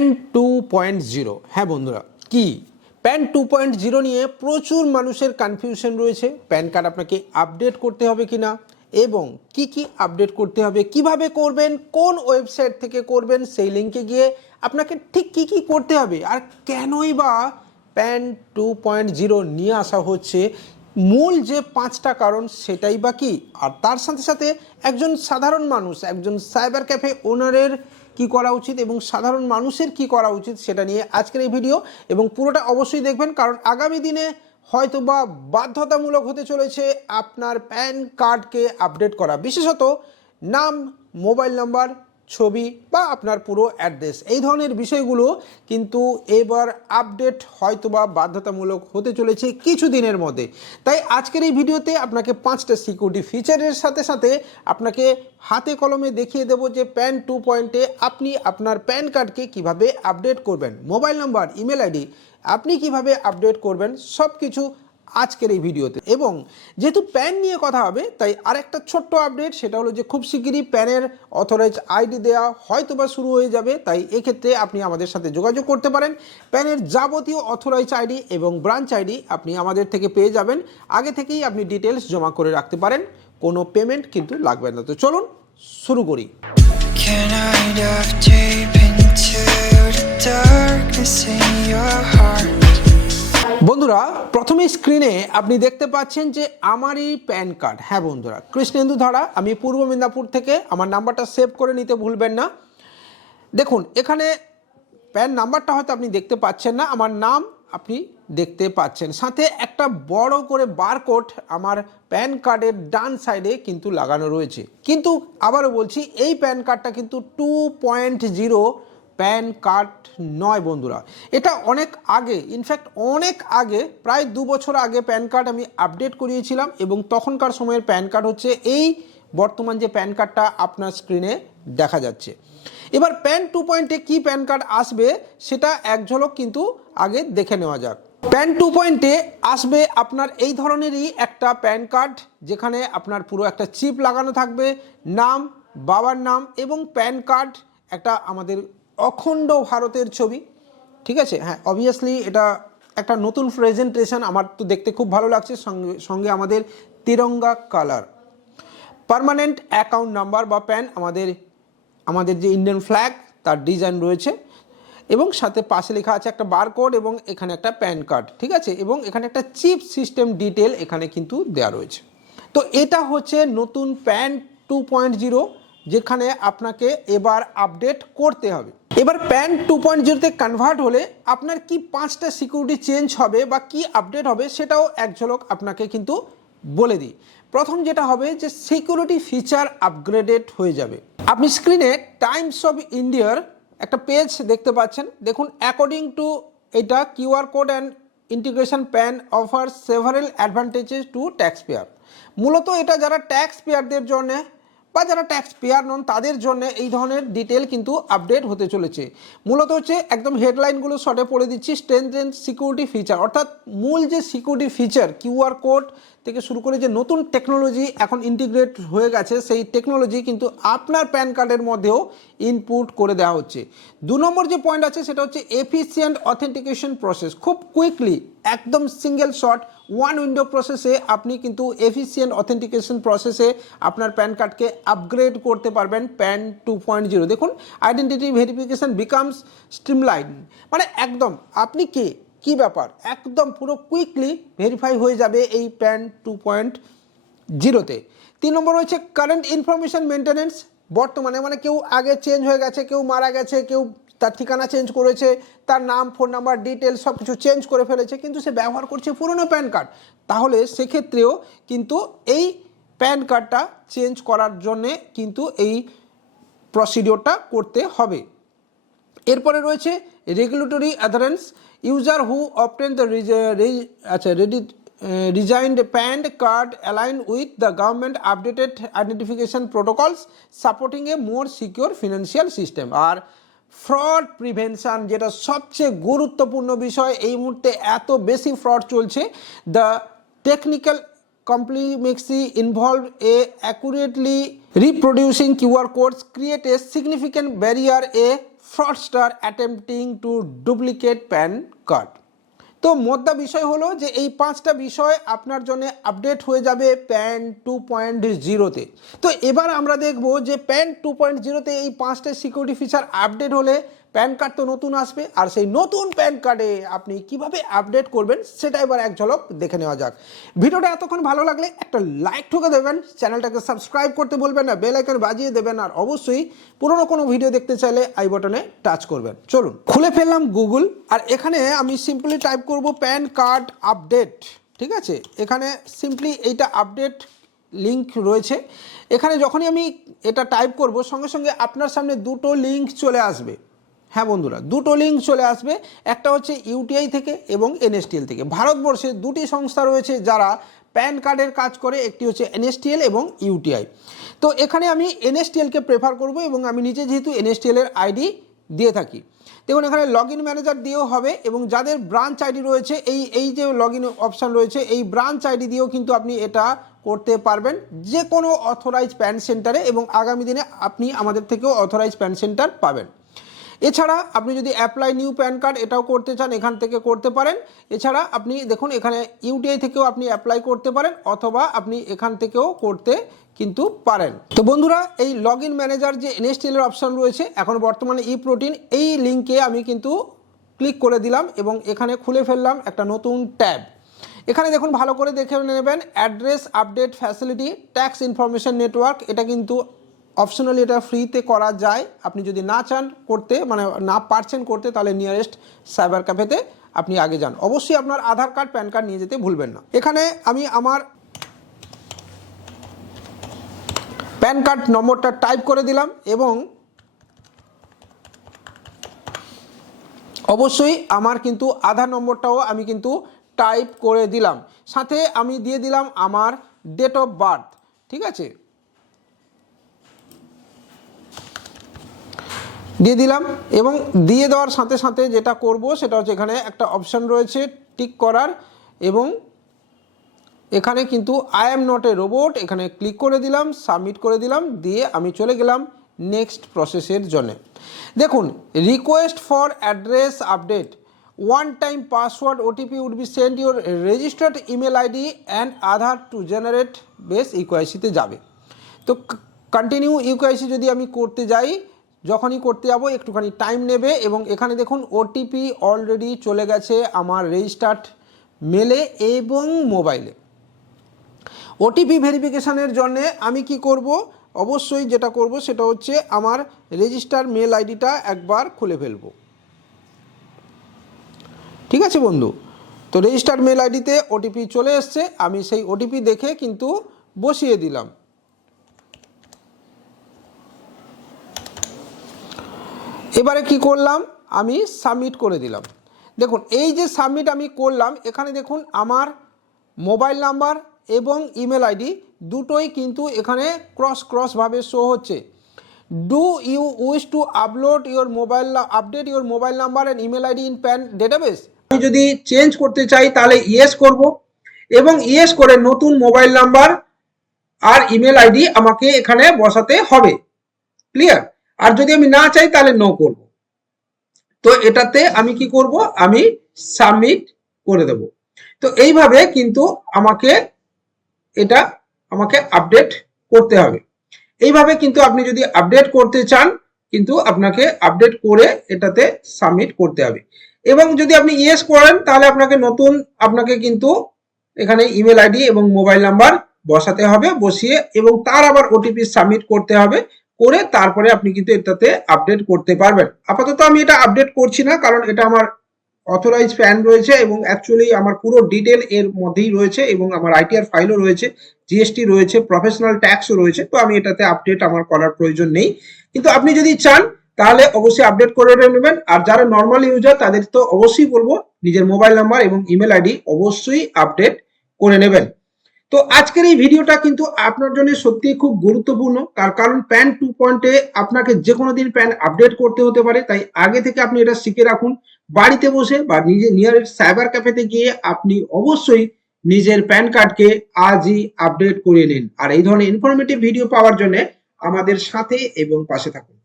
Pan two point zero হ্যাঁ বন্ধুরা, কি? প্যান টু পয়েন্ট জিরো নিয়ে প্রচুর মানুষের কনফিউশন রয়েছে। প্যান কার্ড আপনাকে আপডেট করতে হবে কি না এবং কি কি আপডেট করতে হবে, কীভাবে করবেন, কোন ওয়েবসাইট থেকে করবেন, সেই লিঙ্কে গিয়ে আপনাকে ঠিক কি কি করতে হবে আর কেনই বা প্যান টু পয়েন্ট জিরো নিয়ে আসা হচ্ছে। মূল যে পাঁচটা কারণ সেটাই বা কি? আর তার সাথে সাথে একজন সাধারণ মানুষ, একজন সাইবার ক্যাফে ওনারের কি করা উচিত এবং সাধারণ মানুষের কি করা উচিত সেটা নিয়ে আজকের এই ভিডিও। এবং পুরোটা অবশ্যই দেখবেন, কারণ আগামী দিনে হয়তো বা বাধ্যতামূলক হতে চলেছে আপনার প্যান কার্ডকে আপডেট করা। বিশেষত নাম, মোবাইল নাম্বার ছবি বা আপনার পুরো অ্যাড্রেস। এই ধরনের বিষয়গুলো কিন্তু এবার আপডেট হয়তোবা বাধ্যতামূলক হতে চলেছে কিছু দিনের মধ্যে। তাই আজকের এই ভিডিওতে আপনাকে পাঁচটা সিকিউরিটি ফিচারের সাথে সাথে আপনাকে হাতে কলমে দেখিয়ে দেবো যে প্যান টু পয়েন্টে আপনি আপনার প্যান কার্ডকে কীভাবে আপডেট করবেন। মোবাইল নাম্বার ইমেল আইডি আপনি কীভাবে আপডেট করবেন সব কিছু আজকের এই ভিডিওতে। এবং যেহেতু প্যান নিয়ে কথা হবে, তাই আরেকটা ছোট্ট আপডেট সেটা হলো যে খুব শিগগিরই প্যানের অথরাইজ আইডি দেওয়া হয়তো বা শুরু হয়ে যাবে, তাই এক্ষেত্রে আপনি আমাদের সাথে যোগাযোগ করতে পারেন। প্যানের যাবতীয় অথরাইজ আইডি এবং ব্রাঞ্চ আইডি আপনি আমাদের থেকে পেয়ে যাবেন। আগে থেকেই আপনি ডিটেলস জমা করে রাখতে পারেন, কোনো পেমেন্ট কিন্তু লাগবে না। তো চলুন শুরু করি। Darkness in your heart? বন্ধুরা, প্রথমে স্ক্রিনে আপনি দেখতে পাচ্ছেন যে আমারই প্যান কার্ড। হ্যাঁ বন্ধুরা কৃষ্ণেন্দু ধারা আমি পূর্ব মেদিনীপুর থেকে, আমার নাম্বারটা সেভ করে নিতে ভুলবেন না। দেখুন, এখানে প্যান নাম্বারটা হয়তো আপনি দেখতে পাচ্ছেন না, আমার নাম আপনি দেখতে পাচ্ছেন। সাথে একটা বড় করে বারকোড আমার প্যান কার্ডের ডান সাইডে কিন্তু লাগানো রয়েছে। কিন্তু আবারও বলছি, এই প্যান কার্ডটা কিন্তু two point zero PAN card নয় বন্ধুরা। এটা অনেক আগে ইনফ্যাক্ট অনেক আগে, প্রায় দু বছর আগে প্যান কার্ড আমি আপডেট করিয়েছিলাম এবং তখনকার সময়ের প্যান কার্ড হচ্ছে এই বর্তমান যে প্যান কার্ডটা আপনার স্ক্রিনে দেখা যাচ্ছে। এবার প্যান টু পয়েন্টে কী প্যান কার্ড আসবে সেটা এক ঝলক কিন্তু আগে দেখে নেওয়া যাক। প্যান টু পয়েন্টে আসবে আপনার এই ধরনেরই একটা প্যান কার্ড যেখানে আপনার পুরো একটা চিপ লাগানো থাকবে, নাম, বাবার নাম এবং প্যান কার্ড একটা আমাদের অখণ্ড ভারতের ছবি, ঠিক আছে? হ্যাঁ অবভিয়াসলি এটা একটা নতুন প্রেজেন্টেশন আমার তো দেখতে খুব ভালো লাগছে। সঙ্গে সঙ্গে আমাদের তিরঙ্গা কালার পার্মানেন্ট অ্যাকাউন্ট নাম্বার বা প্যান আমাদের আমাদের যে ইন্ডিয়ান ফ্ল্যাগ তার ডিজাইন রয়েছে। এবং সাথে পাশে লেখা আছে একটা বারকোড এবং এখানে একটা প্যান কার্ড ঠিক আছে? এবং এখানে একটা চিপ সিস্টেম ডিটেল এখানে কিন্তু দেওয়া রয়েছে। তো এটা হচ্ছে নতুন প্যান টু পয়েন্ট জিরো যেখানে আপনাকে এবার আপডেট করতে হবে। এবার প্যান টু পয়েন্ট জিরোতে কনভার্ট হলে আপনার কি পাঁচটা সিকিউরিটি চেঞ্জ হবে বা কি আপডেট হবে সেটাও এক ঝলক আপনাকে কিন্তু বলে দিই। প্রথম যেটা হবে যে সিকিউরিটি ফিচার আপগ্রেডেড হয়ে যাবে। আপনি স্ক্রিনে টাইমস অফ ইন্ডিয়ার একটা পেজ দেখতে পাচ্ছেন। দেখুন অ্যাকর্ডিং টু এটা QR code and integration PAN offer several advantages to tax payer মূলত এটা যারা ট্যাক্স পেয়ারদের জন্য বা যারা ট্যাক্স পেয়ার নন, তাদের জন্য এই ধরনের ডিটেল কিন্তু আপডেট হতে চলেছে। মূলত হচ্ছে একদম হেডলাইনগুলো শর্টে পড়ে দিচ্ছি স্ট্রেংথ অ্যান্ড সিকিউরিটি ফিচার অর্থাৎ মূল যে সিকিউরিটি ফিচার কিউআর কোড থেকে শুরু করে যে নতুন টেকনোলজি এখন ইন্টিগ্রেট হয়ে গেছে, সেই টেকনোলজি কিন্তু আপনার প্যান কার্ডের মধ্যেও ইনপুট করে দেওয়া হচ্ছে। দু নম্বর যে পয়েন্ট আছে, সেটা হচ্ছে এফিসিয়েন্ট অথেন্টিকেশন প্রসেস খুব কুইকলি একদম সিঙ্গেল শট ওয়ান উইন্ডো প্রসেসে আপনি কিন্তু এফিসিয়েন্ট অথেন্টিকেশন প্রসেসে আপনার প্যান কার্ডকে আপগ্রেড করতে পারবেন প্যান টু পয়েন্ট জিরো দেখুন আইডেন্টিটি ভেরিফিকেশন বিকামস স্ট্রিমলাইন মানে একদম, আপনি কে? কী ব্যাপার? একদম পুরো কুইকলি ভেরিফাই হয়ে যাবে এই প্যান টু পয়েন্ট জিরোতে তিন নম্বর রয়েছে কারেন্ট ইনফরমেশন মেনটেনেন্স বর্তমানে মানে কেউ আগে চেঞ্জ হয়ে গেছে, কেউ মারা গেছে, কেউ তার ঠিকানা চেঞ্জ করেছে, তার নাম ফোন নাম্বার ডিটেলস সব কিছু চেঞ্জ করে ফেলেছে, কিন্তু সে ব্যবহার করছে পুরনো প্যান কার্ড তাহলে সেক্ষেত্রেও কিন্তু এই প্যান কার্ডটা চেঞ্জ করার জন্যে কিন্তু এই প্রসিডিওরটা করতে হবে। এরপরে রয়েছে regulatory adherence user who opted the আচ্ছা ready redesigned PAN card align with the government updated identification protocols supporting a more secure financial system R fraud prevention যেটা সবচেয়ে গুরুত্বপূর্ণ বিষয়, এই মুহূর্তে এত বেশি ফ্রড চলছে। The technical complexity involve a accurately reproducing QR codes create a significant barrier a fraudster attempting to duplicate PAN card তো মোদ্দা বিষয় হলো যে এই পাঁচটা বিষয় আপনার জন্য আপডেট হয়ে যাবে প্যান টু পয়েন্ট জিরোতে তো। এবার আমরা দেখব যে প্যান টু পয়েন্ট জিরোতে এই পাঁচটা সিকিউরিটি ফিচার আপডেট হলে প্যান কার্ড তো নতুন আসবে, আর সেই নতুন প্যান কার্ডে আপনি কীভাবে আপডেট করবেন সেটা এবার এক ঝলক দেখে নেওয়া যাক। ভিডিওটা এতক্ষণ ভালো লাগলে একটা লাইক ঠুকে দেবেন, চ্যানেলটাকে সাবস্ক্রাইব করতে বলবেন না, বেল আইকন বাজিয়ে দেবেন, আর অবশ্যই পুরনো কোনো ভিডিও দেখতে চাইলে আই বাটনে টাচ করবেন। চলুন, খুলে ফেললাম গুগল আর এখানে আমি সিম্পলি টাইপ করব প্যান কার্ড আপডেট, ঠিক আছে? এখানে সিম্পলি এইটা আপডেট লিঙ্ক রয়েছে। এখানে যখনই আমি এটা টাইপ করব, সঙ্গে সঙ্গে আপনার সামনে দুটো লিঙ্ক চলে আসবে। হ্যাঁ বন্ধুরা, দুটো লিঙ্ক চলে আসবে। একটা হচ্ছে ইউটিআই থেকে এবং এনএসটিএল থেকে। ভারতবর্ষে দুটি সংস্থা রয়েছে যারা প্যান কার্ডের কাজ করে, একটি হচ্ছে এনএসটিএল এবং ইউটিআই তো এখানে আমি এনএসটিএলকে প্রেফার করব এবং আমি নিজে যেহেতু এনএসটিএলের আইডি দিয়ে থাকি। দেখুন, এখানে লগ ইন ম্যানেজার দিয়েও হবে এবং যাদের ব্রাঞ্চ আইডি রয়েছে, এই এই যে লগ ইন অপশান রয়েছে, এই ব্রাঞ্চ আইডি দিয়েও কিন্তু আপনি এটা করতে পারবেন। যে কোনো অথরাইজ প্যান সেন্টারে এবং আগামী দিনে আপনি আমাদের থেকেও অথরাইজ প্যান সেন্টার পাবেন। এছাড়া আপনি যদি অ্যাপ্লাই নিউ প্যান কার্ড এটাও করতে চান, এখান থেকে করতে পারেন। এছাড়া আপনি দেখুন, এখানে ইউটিআই থেকেও আপনি অ্যাপ্লাই করতে পারেন, অথবা আপনি এখান থেকেও করতে কিন্তু পারেন। তো বন্ধুরা, এই লগ ইন ম্যানেজার যে এনএসটিএল এর অপশন রয়েছে, এখন বর্তমানে ই প্রোটিন এই লিঙ্কে আমি কিন্তু ক্লিক করে দিলাম এবং এখানে খুলে ফেললাম একটা নতুন ট্যাব। এখানে দেখুন, ভালো করে দেখে নেবেন address update facility tax information network এটা কিন্তু অপশনালি এটা ফ্রিতে করা যায়। আপনি যদি না চান করতে মানে না পারছেন করতে, তাহলে নিয়ারেস্ট সাইবার ক্যাফেতে আপনি আগে যান। অবশ্যই আপনার আধার কার্ড প্যান কার্ড নিয়ে যেতে ভুলবেন না। এখানে আমি আমার প্যান কার্ড নম্বরটা টাইপ করে দিলাম এবং অবশ্যই আমার কিন্তু আধার নম্বরটাও আমি কিন্তু টাইপ করে দিলাম। সাথে আমি দিয়ে দিলাম আমার ডেট অফ বার্থ ঠিক আছে? দিয়ে দিলাম এবং দিয়ে দেওয়ার সাথে সাথে যেটা করব সেটা হচ্ছে এখানে একটা অপশান রয়েছে টিক করার এবং এখানে কিন্তু I am not a robot এখানে ক্লিক করে দিলাম সাবমিট করে দিলাম, দিয়ে আমি চলে গেলাম নেক্সট প্রসেসের জন্য। দেখুন request for address update one time password OTP would be send your registered email ID and Aadhaar to generate base ইকোয়াইসিতে যাবে। তো কন্টিনিউ ইউকেআইসি যদি আমি করতে যাই যখনই করতে যাব, একটুখানি টাইম নেবে এবং এখানে দেখুন ওটিপি অলরেডি চলে গেছে আমার রেজিস্টার্ড মেলে এবং মোবাইলে ওটিপি ভেরিফিকেশানের জন্য আমি কি করব? অবশ্যই যেটা করব সেটা হচ্ছে আমার রেজিস্টার মেল আইডিটা একবার খুলে ফেলব। ঠিক আছে বন্ধু? তো রেজিস্টার মেল আইডিতে ওটিপি চলে এসছে, আমি সেই ওটিপি দেখে কিন্তু বসিয়ে দিলাম। এবারে কি করলাম? আমি সাবমিট করে দিলাম। দেখুন, এই যে সাবমিট আমি করলাম, এখানে দেখুন আমার মোবাইল নাম্বার এবং ইমেল আইডি দুটোই কিন্তু এখানে ক্রস ক্রসভাবে শো হচ্ছে। Do you wish to upload your mobile update your mobile number and email ID in PAN database আমি যদি চেঞ্জ করতে চাই, তাহলে ইয়েস করব এবং ইয়েস করে নতুন মোবাইল নাম্বার আর ইমেল আইডি আমাকে এখানে বসাতে হবে। ক্লিয়ার আর যদি আমি না চাই, তাহলে নো করব। তো এটাতে আমি কি করব? আমি সাবমিট করে দেব। তো এইভাবে কিন্তু আমাকে এটা আমাকে আপডেট করতে হবে। এইভাবে কিন্তু আপনি যদি আপডেট করতে চান, কিন্তু আপনাকে আপডেট করে এটাতে সাবমিট করতে হবে। এবং যদি আপনি ইয়েস করেন, তাহলে আপনাকে নতুন, আপনাকে কিন্তু এখানে ইমেল আইডি এবং মোবাইল নাম্বার বসাতে হবে, বসিয়ে এবং তার আবার ওটিপি সাবমিট করতে হবে। করে তারপরে আপনি কিন্তু এটাতে আপডেট করতে পারবেন। আপাতত আমি এটা আপডেট করছি না, কারণ এটা আমার অথরাইজ প্যান রয়েছে এবং অ্যাকচুয়ালি আমার পুরো ডিটেল এর মধ্যেই রয়েছে এবং আমার আইটিআর ফাইলও রয়েছে জিএসটি রয়েছে প্রফেশনাল ট্যাক্সও রয়েছে, তো আমি এটাতে আপডেট আমার করার প্রয়োজন নেই। কিন্তু আপনি যদি চান, তাহলে অবশ্যই আপডেট করে নেবেন। আর যারা নর্মাল ইউজার তাদের তো অবশ্যই বলব, নিজের মোবাইল নাম্বার এবং ইমেল আইডি অবশ্যই আপডেট করে নেবেন। তো আজকের এই ভিডিওটা কিন্তু আপনার জন্য সত্যিই খুব গুরুত্বপূর্ণ, তার কারণ প্যান টু পয়েন্টে আপনাকে যে কোনো দিন প্যান আপডেট করতে হতে পারে, তাই আগে থেকে আপনি এটা শিখে রাখুন। বাড়িতে বসে বা নিজে নিয়ারেস্ট সাইবার ক্যাফেতে গিয়ে আপনি অবশ্যই নিজের প্যান কার্ডকে আজই আপডেট করে নিন। আর এই ধরনের ইনফরমেটিভ ভিডিও পাওয়ার জন্য আমাদের সাথে এবং পাশে থাকুন।